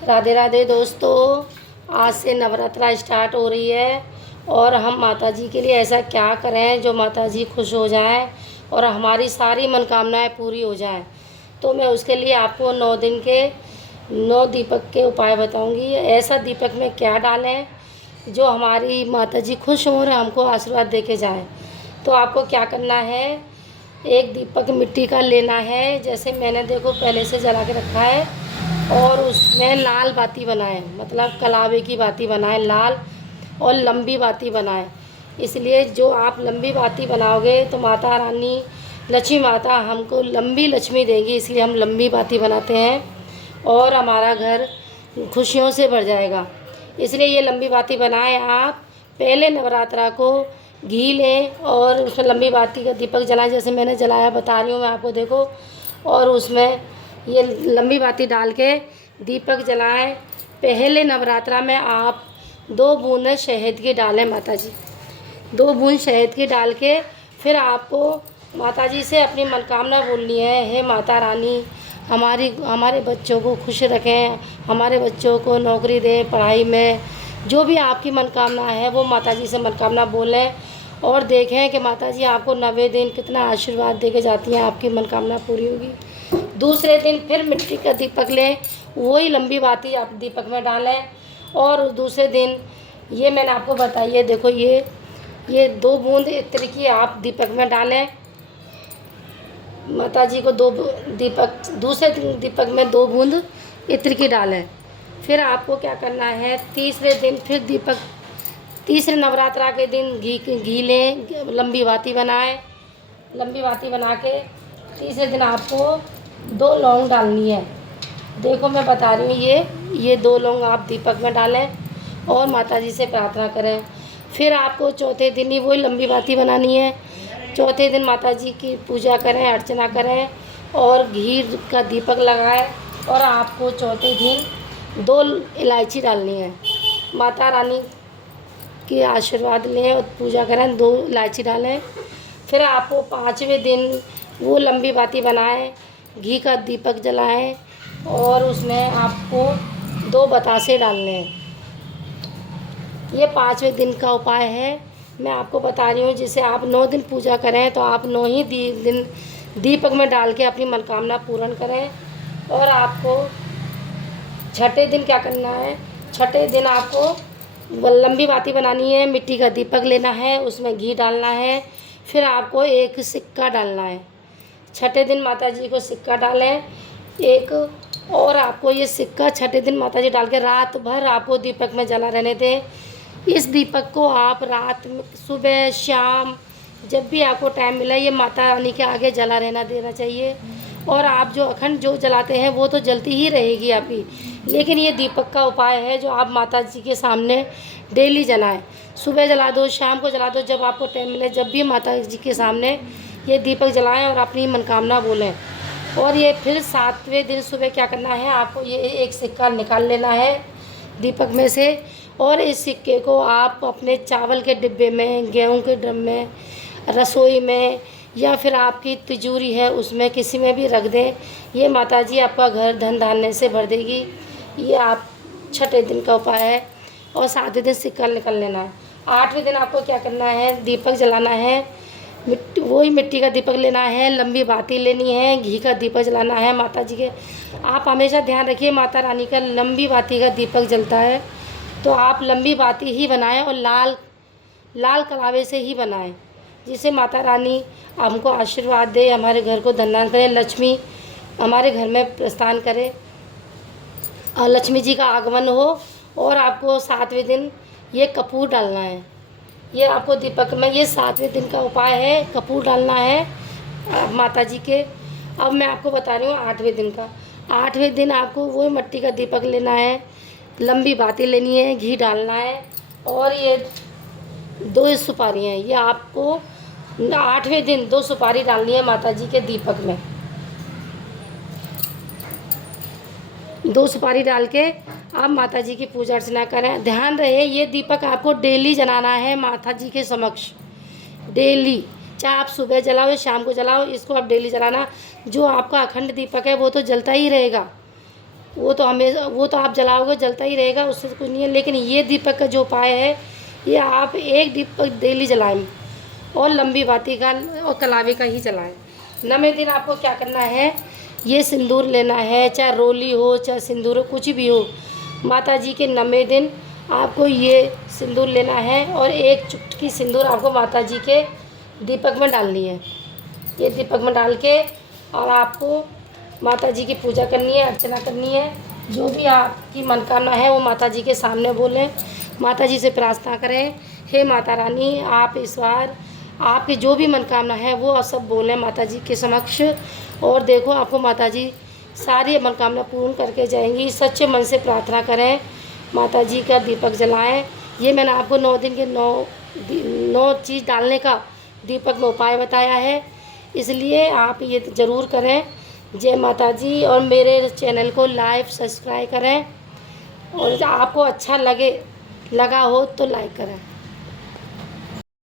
राधे राधे दोस्तों। आज से नवरात्रा स्टार्ट हो रही है और हम माता जी के लिए ऐसा क्या करें जो माता जी खुश हो जाएं और हमारी सारी मनोकामनाएं पूरी हो जाएं। तो मैं उसके लिए आपको 9 दिन के 9 दीपक के उपाय बताऊंगी। ऐसा दीपक में क्या डालें जो हमारी माता जी खुश हों और हमको आशीर्वाद दे के जाएँ। तो आपको क्या करना है, एक दीपक मिट्टी का लेना है, जैसे मैंने देखो पहले से जला के रखा है, और उसमें लाल बाती बनाएं, मतलब कलावे की बाती बनाएं लाल, और लंबी बाती बनाएं। इसलिए जो आप लंबी बाती बनाओगे तो माता रानी लक्ष्मी माता हमको लंबी लक्ष्मी देगी, इसलिए हम लंबी बाती बनाते हैं और हमारा घर खुशियों से भर जाएगा। इसलिए ये लंबी बाती बनाएं आप। पहले नवरात्रा को घी लें और उसमें लंबी बाती का दीपक जलाएं, जैसे मैंने जलाया बता रही हूँ मैं आपको, देखो। और उसमें ये लंबी बाती डाल के दीपक जलाएं। पहले नवरात्रा में आप 2 बूंद शहद की डालें माता जी, 2 बूंद शहद की डाल के फिर आपको माता जी से अपनी मनोकामना बोलनी है। हे माता रानी, हमारे बच्चों को खुश रखें, हमारे बच्चों को नौकरी दें, पढ़ाई में जो भी आपकी मनोकामना है वो माता जी से मनोकामना बोलें और देखें कि माता जी आपको 90 दिन कितना आशीर्वाद दे के जाती हैं, आपकी मनोकामना पूरी होगी। दूसरे दिन फिर मिट्टी का दीपक लें, वही लंबी बाती आप दीपक में डालें। और दूसरे दिन ये मैंने आपको बताई है, देखो ये 2 बूंद इत्र की आप दीपक में डालें। माता जी को दूसरे दीपक में 2 बूंद इत्र की डालें। फिर आपको क्या करना है, तीसरे दिन फिर तीसरे नवरात्रा के दिन घी लें, लंबी बाती बनाएं। लंबी बाती बना के तीसरे दिन आपको 2 लौंग डालनी है। देखो मैं बता रही हूँ, ये 2 लौंग आप दीपक में डालें और माता जी से प्रार्थना करें। फिर आपको चौथे दिन ही वही लंबी बाती बनानी है। चौथे दिन माता जी की पूजा करें, अर्चना करें और घी का दीपक लगाएं। और आपको चौथे दिन 2 इलायची डालनी है। माता रानी के आशीर्वाद लें और पूजा करें, 2 इलायची डालें। फिर आपको 5वें दिन वो लंबी बाती बनाएं, घी का दीपक जलाएं और उसमें आपको 2 बतासे डालने हैं। ये 5वें दिन का उपाय है, मैं आपको बता रही हूँ। जिसे आप 9 दिन पूजा करें तो आप 9 ही दिन दीपक में डाल के अपनी मनोकामना पूर्ण करें। और आपको छठे दिन क्या करना है, छठे दिन आपको लंबी बाती बनानी है, मिट्टी का दीपक लेना है, उसमें घी डालना है, फिर आपको एक सिक्का डालना है। छठे दिन माता जी को सिक्का डालें एक, और आपको ये सिक्का छठे दिन माता जी डाल के रात भर आपको दीपक में जला रहने दें। इस दीपक को आप रात में, सुबह, शाम, जब भी आपको टाइम मिला ये माता रानी के आगे जला रहना देना चाहिए। और आप जो अखंड जो जलाते हैं वो तो जलती ही रहेगी आपकी, लेकिन ये दीपक का उपाय है जो आप माता जी के सामने डेली जलाएं। सुबह जला दो, शाम को जला दो, जब आपको टाइम मिले, जब भी माता जी के सामने ये दीपक जलाएं और अपनी मनोकामना बोलें। और ये फिर 7वें दिन सुबह क्या करना है, आपको ये एक सिक्का निकाल लेना है दीपक में से, और इस सिक्के को आप अपने चावल के डिब्बे में, गेहूं के ड्रम में, रसोई में, या फिर आपकी तिजोरी है उसमें किसी में भी रख दें। ये माता जी आपका घर धन धान्य से भर देगी। ये आप छठे दिन का उपाय है। और 7वें दिन सिक्का निकल लेना है। 8वें दिन आपको क्या करना है, दीपक जलाना है, वही मिट्टी का दीपक लेना है, लंबी बाती लेनी है, घी का दीपक जलाना है माता जी के। आप हमेशा ध्यान रखिए माता रानी का लंबी बाती का दीपक जलता है, तो आप लंबी बाती ही बनाएं और लाल लाल कलावे से ही बनाएं, जिससे माता रानी हमको आशीर्वाद दे, हमारे घर को धनधान करे, लक्ष्मी हमारे घर में प्रस्थान करे और लक्ष्मी जी का आगमन हो। और आपको 7वें दिन ये कपूर डालना है, ये आपको दीपक में, ये 7वें दिन का उपाय है, कपूर डालना है माता जी के। अब मैं आपको बता रही हूँ 8वें दिन का। 8वें दिन आपको वो मिट्टी का दीपक लेना है, लंबी बाती लेनी है, घी डालना है, और ये 2 सुपारियाँ हैं, ये आपको 8वें दिन 2 सुपारी डालनी है माता जी के दीपक में। 2 सुपारी डाल के आप माता जी की पूजा अर्चना करें। ध्यान रहे ये दीपक आपको डेली जलाना है माता जी के समक्ष, डेली, चाहे आप सुबह जलाओ या शाम को जलाओ, इसको आप डेली जलाना। जो आपका अखंड दीपक है वो तो जलता ही रहेगा, वो तो आप जलाओगे जलता ही रहेगा, उससे तो कुछ नहीं है। लेकिन ये दीपक का जो उपाय है, ये आप एक दीपक डेली जलाएं और लंबी बाती का और कलावे का ही जलाएं। 9वें दिन आपको क्या करना है, ये सिंदूर लेना है, चाहे रोली हो चाहे सिंदूर हो, कुछ भी हो। माता जी के 9वें दिन आपको ये सिंदूर लेना है और एक चुटकी सिंदूर आपको माता जी के दीपक में डालनी है। ये दीपक में डाल के और आपको माता जी की पूजा करनी है, अर्चना करनी है। जो भी आपकी मनोकामना है वो माता जी के सामने बोलें, माता जी से प्रार्थना करें, हे माता रानी आप इस बार आपकी जो भी मनोकामना है वो सब बोलें माता जी के समक्ष। और देखो आपको माता जी सारी मनोकामना पूर्ण करके जाएंगी। सच्चे मन से प्रार्थना करें, माता जी का दीपक जलाएं। ये मैंने आपको 9 दिन के 9 चीज़ डालने का दीपक में उपाय बताया है, इसलिए आप ये ज़रूर करें। जय माता जी। और मेरे चैनल को लाइक सब्सक्राइब करें और आपको अच्छा लगा हो तो लाइक करें।